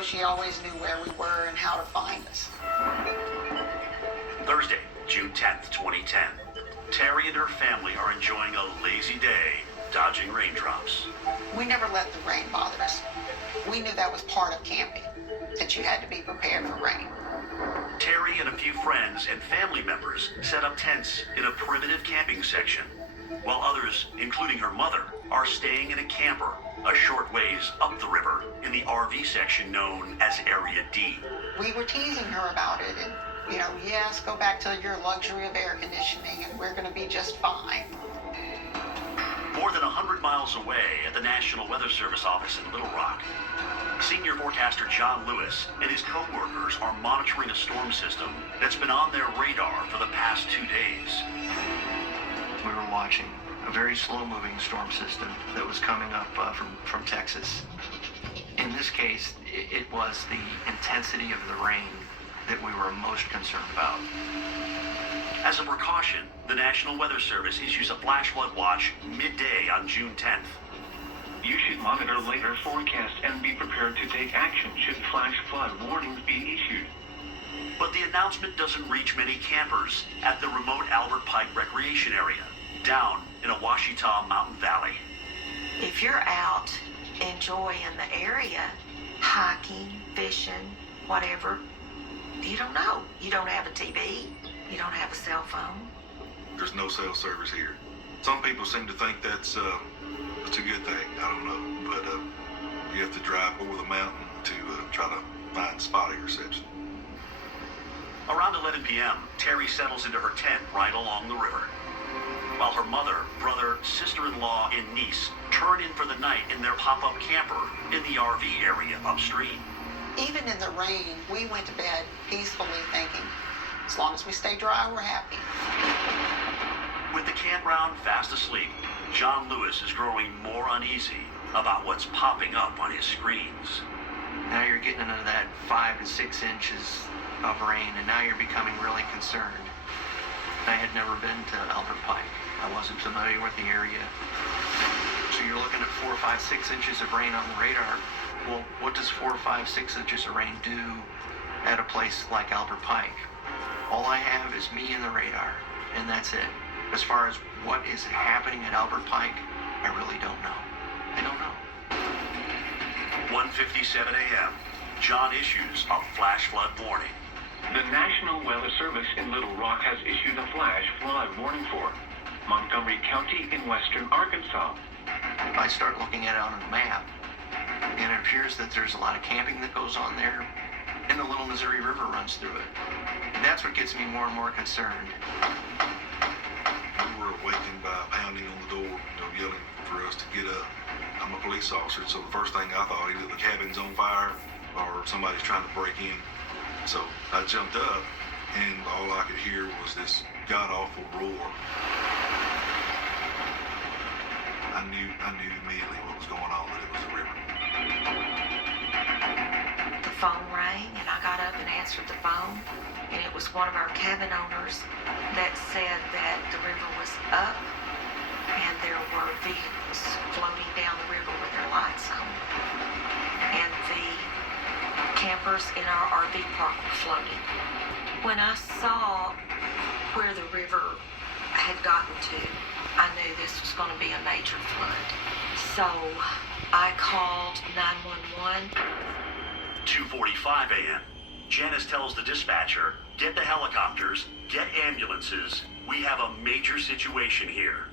She always knew where we were and how to find us. Thursday, June 10th, 2010. Terry and her family are enjoying a lazy day, dodging raindrops. We never let the rain bother us. We knew that was part of camping, that you had to be prepared for rain. Terry and a few friends and family members set up tents in a primitive camping section, while others, including her mother, are staying in a camper a short ways up the river in the RV section known as Area D. We were teasing her about it and, yes, go back to your luxury of air conditioning and we're going to be just fine. More than 100 miles away at the National Weather Service office in Little Rock, senior forecaster John Lewis and his co-workers are monitoring a storm system that's been on their radar for the past 2 days. We were watching a very slow-moving storm system that was coming up from Texas. In this case, it was the intensity of the rain that we were most concerned about. As a precaution, the National Weather Service issues a flash flood watch midday on June 10th. You should monitor later forecasts and be prepared to take action should flash flood warnings be issued. But the announcement doesn't reach many campers at the remote Albert Pike Recreation Area, down in a Ouachita mountain valley. If you're out enjoying the area, hiking, fishing, whatever, you don't know. You don't have a TV. You don't have a cell phone. There's no cell service here. Some people seem to think that's a good thing. I don't know. But you have to drive over the mountain to try to find spotting reception. Around 11 p.m., Terry settles into her tent right along the river, while her mother, brother, sister-in-law, and niece turn in for the night in their pop-up camper in the RV area upstream. Even in the rain, we went to bed peacefully thinking, as long as we stay dry, we're happy. With the campground fast asleep, John Lewis is growing more uneasy about what's popping up on his screens. Now you're getting into that 5 to 6 inches of rain, and now you're becoming really concerned. I had never been to Albert Pike. I wasn't familiar with the area. So you're looking at 4, 5, 6 inches of rain on the radar. Well, what does 4, 5, 6 inches of rain do at a place like Albert Pike? All I have is me and the radar, and that's it. As far as what is happening at Albert Pike, I really don't know. I don't know. 1:57 a.m., John issues a flash flood warning. The National Weather Service in Little Rock has issued a flash flood warning for Montgomery County in western Arkansas. I start looking at it on a map, and it appears that there's a lot of camping that goes on there, and the Little Missouri River runs through it. And that's what gets me more and more concerned. We were awakened by pounding on the door, yelling for us to get up. I'm a police officer, so the first thing I thought, either the cabin's on fire or somebody's trying to break in. So I jumped up, and all I could hear was this god-awful roar. I knew immediately what was going on, that it was the river. The phone rang, and I got up and answered the phone, and it was one of our cabin owners that said that the river was up, and there were vehicles floating down the river with their lights on, and the campers in our RV park were floating. When I saw where the river had gotten to, I knew this was going to be a major flood. So I called 911. 2:45 a.m., Janice tells the dispatcher, "Get the helicopters, get ambulances. We have a major situation here."